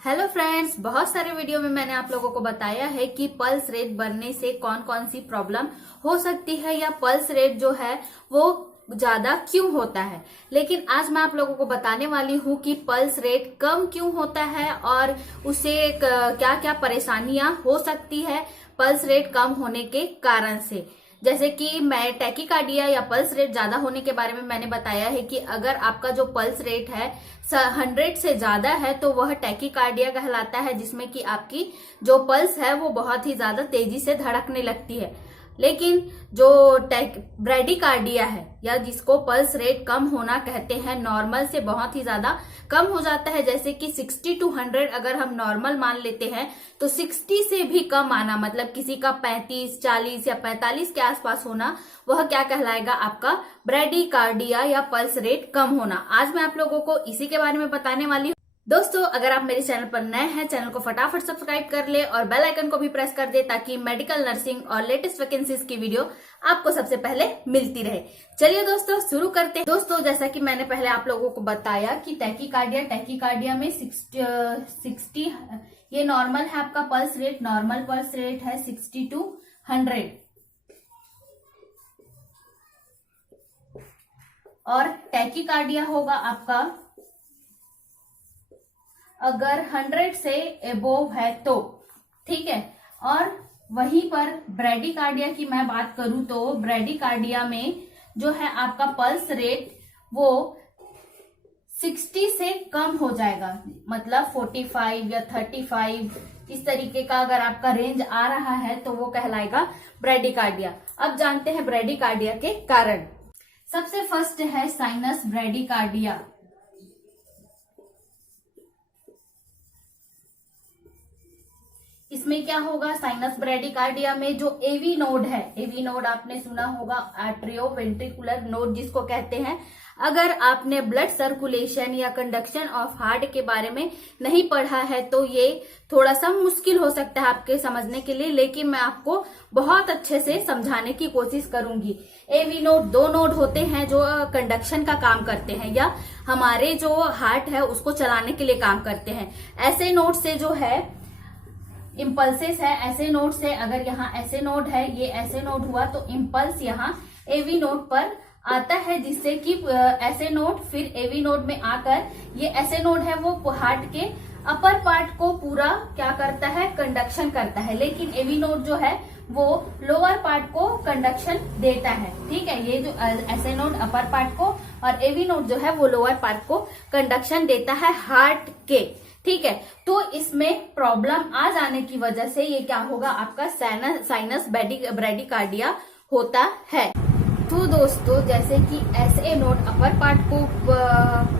Hello friends, बहुत सारे video में मैंने आप लोगों को बताया है कि पल्स रेट बढ़ने से कौन कौन सी प्रॉब्लम हो सकती है या पल्स रेट जो है वो ज्यादा क्यों होता है। लेकिन आज मैं आप लोगों को बताने वाली हूँ कि पल्स रेट कम क्यों होता है और उससे क्या क्या परेशानियां हो सकती है पल्स रेट कम होने के कारण से। जैसे कि मैं टैकीकार्डिया या पल्स रेट ज्यादा होने के बारे में मैंने बताया है कि अगर आपका जो पल्स रेट है 100 से ज्यादा है तो वह टैकीकार्डिया कहलाता है, जिसमें कि आपकी जो पल्स है वो बहुत ही ज्यादा तेजी से धड़कने लगती है। लेकिन जो ब्रैडीकार्डिया है या जिसको पल्स रेट कम होना कहते हैं, नॉर्मल से बहुत ही ज्यादा कम हो जाता है। जैसे कि 60 to 100 अगर हम नॉर्मल मान लेते हैं तो 60 से भी कम आना, मतलब किसी का 35, 40 या 45 के आसपास होना, वह क्या कहलाएगा? आपका ब्रैडीकार्डिया या पल्स रेट कम होना। आज मैं आप लोगों को इसी के बारे में बताने वाली हूँ। दोस्तों, अगर आप मेरे चैनल पर नए हैं, चैनल को फटाफट सब्सक्राइब कर ले और बेल आइकन को भी प्रेस कर दे ताकि मेडिकल, नर्सिंग और लेटेस्ट वैकेंसीज की वीडियो आपको सबसे पहले मिलती रहे। चलिए दोस्तों शुरू करते हैं। दोस्तों, जैसा कि मैंने पहले आप लोगों को बताया कि टैकीकार्डिया में 60 ये नॉर्मल है। आपका pulse rate, normal pulse rate है 60 to 100 और टैकीकार्डिया होगा आपका अगर 100 से एबोव है तो, ठीक है। और वहीं पर ब्रैडीकार्डिया की मैं बात करूं तो ब्रैडीकार्डिया में जो है आपका पल्स रेट वो 60 से कम हो जाएगा, मतलब 45 या 35 इस तरीके का अगर आपका रेंज आ रहा है तो वो कहलाएगा ब्रैडीकार्डिया। अब जानते हैं ब्रैडीकार्डिया के कारण। सबसे फर्स्ट है साइनस ब्रैडीकार्डिया। इसमें क्या होगा? साइनस ब्रैडीकार्डिया में जो एवी नोड है, एवी नोड आपने सुना होगा, आर्ट्रियोवेंट्रिकुलर नोड जिसको कहते हैं। अगर आपने ब्लड सर्कुलेशन या कंडक्शन ऑफ हार्ट के बारे में नहीं पढ़ा है तो ये थोड़ा सा मुश्किल हो सकता है आपके समझने के लिए, लेकिन मैं आपको बहुत अच्छे से समझाने की कोशिश करूंगी। एवी नोड 2 नोड होते हैं जो कंडक्शन का काम करते हैं या हमारे जो हार्ट है उसको चलाने के लिए काम करते हैं। ऐसे नोड से जो है इम्पल्सेस है, ऐसे नोड से, अगर यहाँ ऐसे नोड है, ये ऐसे नोड हुआ तो इम्पल्स यहाँ एवी नोड पर आता है, जिससे कि ऐसे नोड फिर एवी नोड में आकर ये ऐसे नोड है वो हार्ट के अपर पार्ट को पूरा क्या करता है? कंडक्शन करता है। लेकिन एवी नोड जो है वो लोअर पार्ट को कंडक्शन देता है, ठीक है। ये जो ऐसे नोड अपर पार्ट को और एवी नोड जो है वो लोअर पार्ट को कंडक्शन देता है हार्ट के, ठीक है। तो इसमें प्रॉब्लम आ जाने की वजह से ये क्या होगा? आपका साइनस ब्रैडीकार्डिया होता है। तो दोस्तों, जैसे कि ऐसे नोड अपर पार्ट को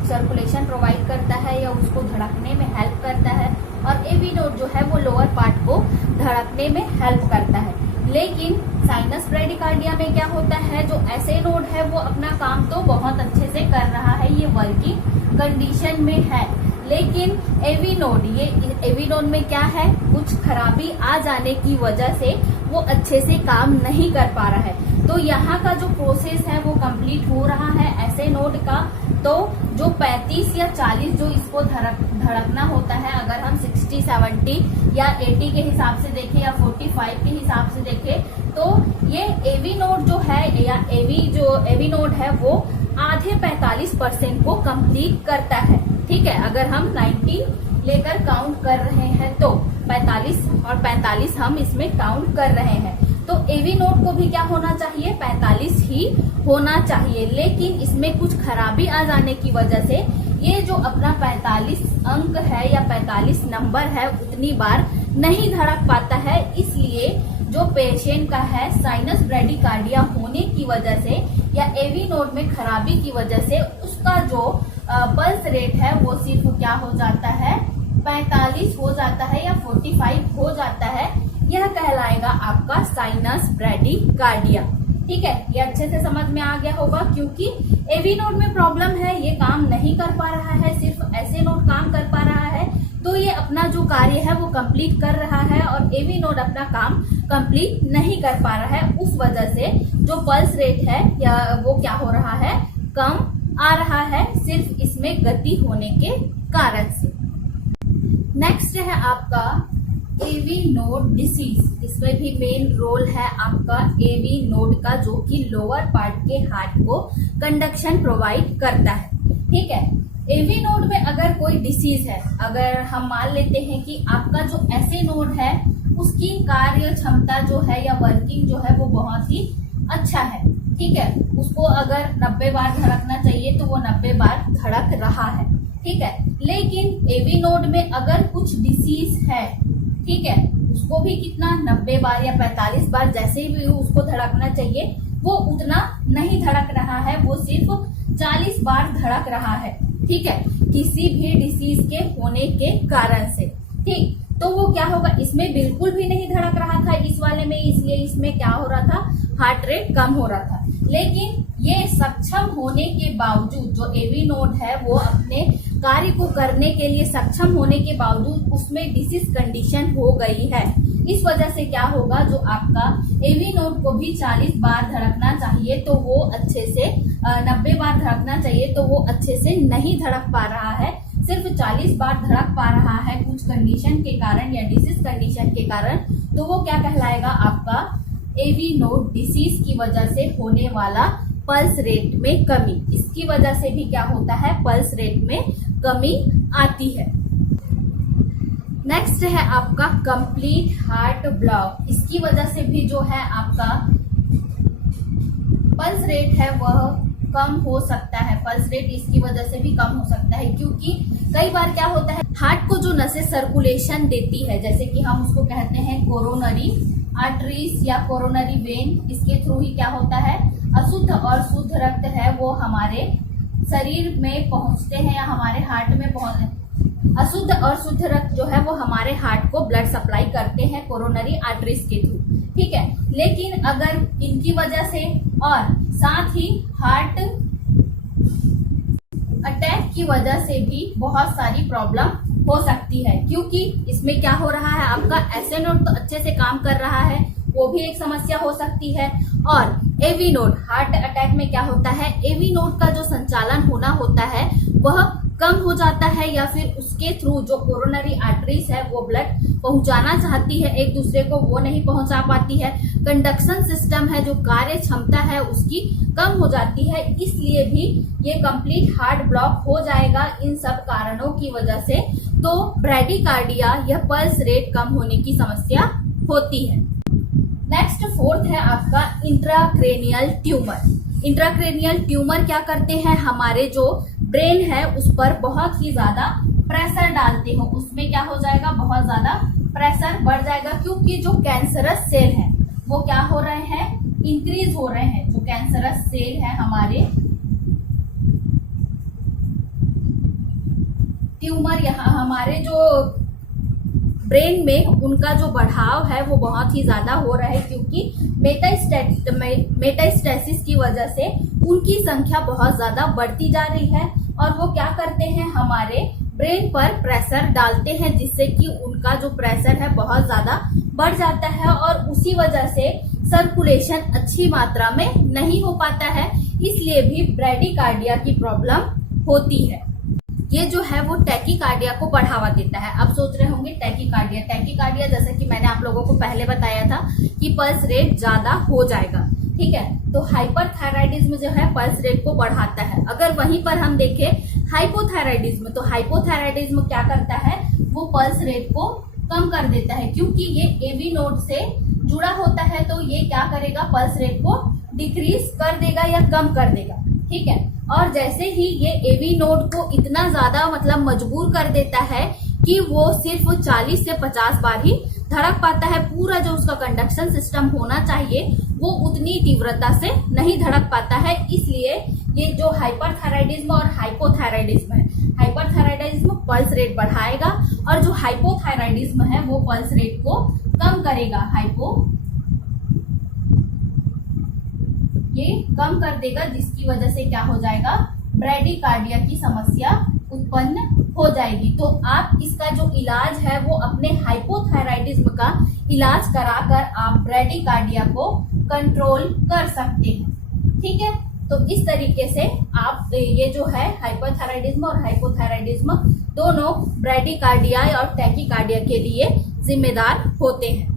सर्कुलेशन प्रोवाइड करता है या उसको धड़कने में हेल्प करता है और एवी नोड जो है वो लोअर पार्ट को धड़कने में हेल्प करता है। लेकिन साइनस ब्रैडीकार्डिया में क्या होता है? जो ऐसे नोड है वो अपना काम तो बहुत अच्छे से कर रहा है, ये वर्किंग कंडीशन में है, लेकिन एवी नोड, ये एवी नोड में क्या है? कुछ खराबी आ जाने की वजह से वो अच्छे से काम नहीं कर पा रहा है। तो यहाँ का जो प्रोसेस है वो कंप्लीट हो रहा है ऐसे नोड का। तो जो 35 या 40 जो इसको धड़कना होता है, अगर हम 60, 70 या 80 के हिसाब से देखें या 45 के हिसाब से देखें तो ये एवी नोड जो है या एवी नोड है वो आधे 45% को कंप्लीट करता है, ठीक है। अगर हम 90 लेकर काउंट कर रहे हैं तो 45 और 45 हम इसमें काउंट कर रहे हैं, तो एवी नोड को भी क्या होना चाहिए? 45 ही होना चाहिए। लेकिन इसमें कुछ खराबी आ जाने की वजह से ये जो अपना 45 अंक है या 45 नंबर है उतनी बार नहीं धड़क पाता है। इसलिए जो पेशेंट का है साइनस ब्रैडीकार्डिया होने की वजह से या एवी नोड में खराबी की वजह से उसका जो पल्स रेट है वो सिर्फ क्या हो जाता है? 45 हो जाता है या 45 हो जाता है। यह कहलाएगा आपका साइनस ब्रैडीकार्डिया, ठीक है। ये अच्छे से समझ में आ गया होगा, क्योंकि एवी नोड में प्रॉब्लम है, ये काम नहीं कर पा रहा है, सिर्फ ऐसे नोड काम कर पा रहा है। तो ये अपना जो कार्य है वो कंप्लीट कर रहा है और एवी नोड अपना काम कंप्लीट नहीं कर पा रहा है। उस वजह से जो पल्स रेट है या वो क्या हो रहा है? कम आ रहा है, सिर्फ इसमें गति होने के कारण से। नेक्स्ट है आपका एवी नोड डिसीज। इसमें भी मेन रोल है आपका एवी नोड का, जो कि लोअर पार्ट के हार्ट को कंडक्शन प्रोवाइड करता है। ठीक है, एवी नोड में अगर कोई डिसीज है, अगर हम मान लेते हैं कि आपका जो ऐसे नोड है उसकी कार्य क्षमता जो है या वर्किंग जो है वो बहुत ही अच्छा है, ठीक है, उसको अगर 90 बार धड़कना चाहिए तो वो 90 बार धड़क रहा है। ठीक है, लेकिन एवी नोड में अगर कुछ डिसीज है, ठीक है, उसको भी कितना 90 बार या 45 बार जैसे भी उसको धड़कना चाहिए वो उतना नहीं धड़क रहा है, वो सिर्फ 40 बार धड़क रहा है। ठीक है, किसी भी डिसीज के होने के कारण से। ठीक, तो वो क्या होगा, इसमें बिल्कुल भी नहीं धड़क रहा था इस वाले में, इसलिए इसमें क्या हो रहा था, हार्ट रेट कम हो रहा था। लेकिन ये सक्षम होने के बावजूद, जो एवी नोड है वो अपने कार्य को करने के लिए सक्षम होने के बावजूद उसमें डिसीज कंडीशन हो गई है। इस वजह से क्या होगा, जो आपका एवी नोड को भी 40 बार धड़कना चाहिए तो वो अच्छे से 90 बार धड़कना चाहिए तो वो अच्छे से नहीं धड़क पा रहा है, सिर्फ 40 बार धड़क पा रहा है कुछ कंडीशन के कारण या डिसीज कंडीशन के कारण। तो वो क्या कहलाएगा, आपका एवी नोड डिसीज की वजह से होने वाला पल्स रेट में कमी। इसकी वजह से भी क्या होता है, पल्स रेट में कमी आती है। नेक्स्ट है आपका कंप्लीट हार्ट ब्लॉक। इसकी वजह से भी जो है आपका पल्स रेट है वह कम हो सकता है, पल्स रेट इसकी वजह से भी कम हो सकता है, क्योंकि कई बार क्या होता है, हार्ट को जो नसें सर्कुलेशन देती है, जैसे कि हम उसको कहते हैं कोरोनरी आर्टरीज या कोरोनरी वेन, इसके थ्रू ही क्या होता है, अशुद्ध और शुद्ध रक्त है वो हमारे शरीर में पहुंचते हैं या हमारे हार्ट में अशुद्ध और शुद्ध रक्त जो है वो हमारे हार्ट को ब्लड सप्लाई करते हैं कोरोनरी आर्टरीज के थ्रू। ठीक है, लेकिन अगर इनकी वजह से और साथ ही हार्ट अटैक की वजह से भी बहुत सारी प्रॉब्लम हो सकती है, क्योंकि इसमें क्या हो रहा है, आपका ऐसे नोड तो अच्छे से काम कर रहा है, वो भी एक समस्या हो सकती है। और एवी नोड, हार्ट अटैक में क्या होता है, एवी नोड का जो संचालन होना होता है वह कम हो जाता है, या फिर उसके थ्रू जो कोरोनरी आर्टरीज है वो ब्लड पहुंचाना चाहती है एक दूसरे को, वो नहीं पहुंचा पाती है। कंडक्शन सिस्टम है, जो कार्य क्षमता है उसकी कम हो जाती है, इसलिए भी ये कंप्लीट हार्ट ब्लॉक हो जाएगा इन सब कारणों की वजह से। तो ब्रैडीकार्डिया या पल्स रेट कम होने की समस्या होती है। नेक्स्ट फोर्थ है आपका इंट्राक्रेनियल ट्यूमर। इंट्राक्रेनियल ट्यूमर क्या करते हैं, हमारे जो ब्रेन है उस पर बहुत ही ज्यादा प्रेशर डालते हो, उसमें क्या हो जाएगा, बहुत ज्यादा प्रेशर बढ़ जाएगा, क्योंकि जो कैंसरस सेल है वो क्या हो रहे हैं, इंक्रीज हो रहे हैं। जो कैंसरस सेल है हमारे ट्यूमर, यहाँ हमारे जो ब्रेन में उनका जो बढ़ाव है वो बहुत ही ज्यादा हो रहा है, क्योंकि मेटास्टेसिस की वजह से उनकी संख्या बहुत ज्यादा बढ़ती जा रही है, और वो क्या करते हैं, हमारे ब्रेन पर प्रेशर डालते हैं, जिससे कि उनका जो प्रेशर है बहुत ज्यादा बढ़ जाता है, और उसी वजह से सर्कुलेशन अच्छी मात्रा में नहीं हो पाता है, इसलिए भी ब्रैडीकार्डिया की प्रॉब्लम होती है। ये जो है वो टैकीकार्डिया को बढ़ावा देता है। अब सोच रहे होंगे टैकीकार्डिया जैसा कि मैंने आप लोगों को पहले बताया था कि पल्स रेट ज्यादा हो जाएगा। ठीक है, तो हाइपरथायराइडिज्म जो है पल्स रेट को बढ़ाता है। अगर वहीं पर हम देखें हाइपोथायराइडिज्म, तो हाइपोथायराइडिज्म क्या करता है, वो पल्स रेट को कम कर देता है, क्योंकि ये एवी नोड से जुड़ा होता है, तो ये क्या करेगा, पल्स रेट को डिक्रीज कर देगा या कम कर देगा। ठीक है, और जैसे ही ये एवी नोड को इतना ज्यादा मतलब मजबूर कर देता है कि वो सिर्फ 40 से 50 बार ही धड़क पाता है, पूरा जो उसका कंडक्शन सिस्टम होना चाहिए वो उतनी तीव्रता से नहीं धड़क पाता है। इसलिए ये जो हाइपरथायराइडिज्म और हाइपोथायराइडिज्म है, हाइपरथायराइडिज्म पल्स रेट बढ़ाएगा और जो हाइपोथायराइडिज्म है वो पल्स रेट को कम करेगा। ये कम कर देगा, जिसकी वजह से क्या हो जाएगा, ब्रैडीकार्डिया की समस्या उत्पन्न हो जाएगी। तो आप इसका जो इलाज है वो अपने हाइपोथायराइडिज्म का इलाज कराकर आप ब्रैडीकार्डिया को कंट्रोल कर सकते हैं। ठीक है, तो इस तरीके से आप ये जो है हाइपरथायराइडिज्म और हाइपोथायराइडिज्म दोनों ब्रैडीकार्डिया और टैकीकार्डिया के लिए जिम्मेदार होते हैं।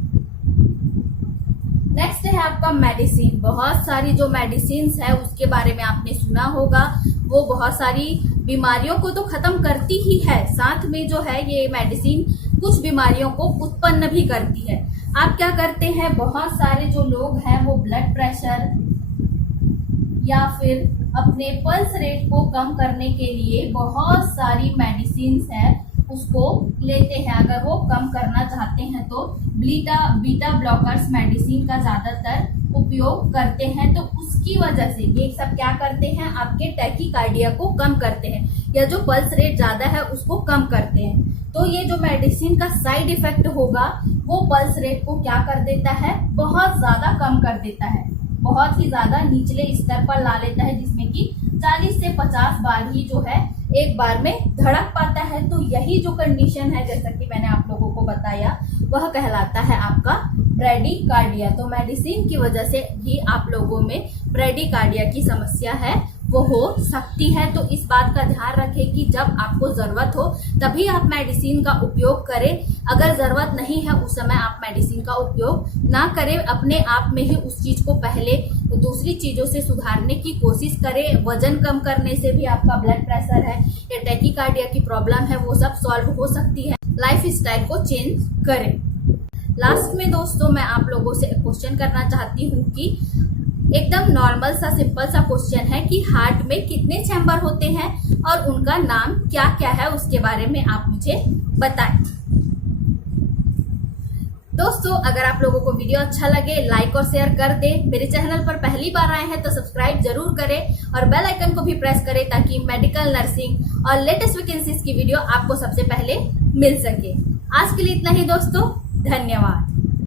नेक्स्ट है आपका मेडिसिन। बहुत सारी जो मेडिसिन है उसके बारे में आपने सुना होगा। वो बहुत सारी बीमारियों को तो खत्म करती ही है, साथ में जो है ये मेडिसिन कुछ बीमारियों को उत्पन्न भी करती है। आप क्या करते हैं, बहुत सारे जो लोग हैं वो ब्लड प्रेशर या फिर अपने पल्स रेट को कम करने के लिए बहुत सारी मेडिसिन है उसको लेते हैं। अगर वो कम करना चाहते हैं तो बीटा ब्लॉकर्स मेडिसिन का ज्यादातर उपयोग करते हैं। तो उसकी वजह से ये सब क्या करते हैं, आपके टैकीकार्डिया को कम करते हैं या जो पल्स रेट ज्यादा है उसको कम करते हैं। तो ये जो मेडिसिन का साइड इफेक्ट होगा वो पल्स रेट को क्या कर देता है, बहुत ज्यादा कम कर देता है, बहुत ही ज्यादा निचले स्तर पर ला लेता है, जिसमें कि 40 से 50 बार ही जो है एक बार में धड़क पाता है। तो यही जो कंडीशन है, जैसा कि मैंने आप लोगों को बताया, वह कहलाता है आपका ब्रैडीकार्डिया। तो मेडिसिन की वजह से भी आप लोगों में ब्रैडीकार्डिया की समस्या है वो हो सकती है। तो इस बात का ध्यान रखें कि जब आपको जरूरत हो तभी आप मेडिसिन का उपयोग करें। अगर जरूरत नहीं है उस समय आप मेडिसिन का उपयोग ना करें। अपने आप में ही उस चीज को पहले दूसरी चीजों से सुधारने की कोशिश करें। वजन कम करने से भी आपका ब्लड प्रेशर है या टैकीकार्डिया की प्रॉब्लम है वो सब सॉल्व हो सकती है। लाइफ स्टाइल को चेंज करें। लास्ट में दोस्तों मैं आप लोगों से क्वेश्चन करना चाहती हूँ कि एकदम नॉर्मल सा सिंपल सा क्वेश्चन है कि हार्ट में कितने चैम्बर होते हैं और उनका नाम क्या क्या है, उसके बारे में आप मुझे बताएं। दोस्तों अगर आप लोगों को वीडियो अच्छा लगे लाइक और शेयर कर दे। मेरे चैनल पर पहली बार आए हैं तो सब्सक्राइब जरूर करें और बेल आइकन को भी प्रेस करें ताकि मेडिकल, नर्सिंग और लेटेस्ट वैकेंसीज की वीडियो आपको सबसे पहले मिल सके। आज के लिए इतना ही दोस्तों, धन्यवाद।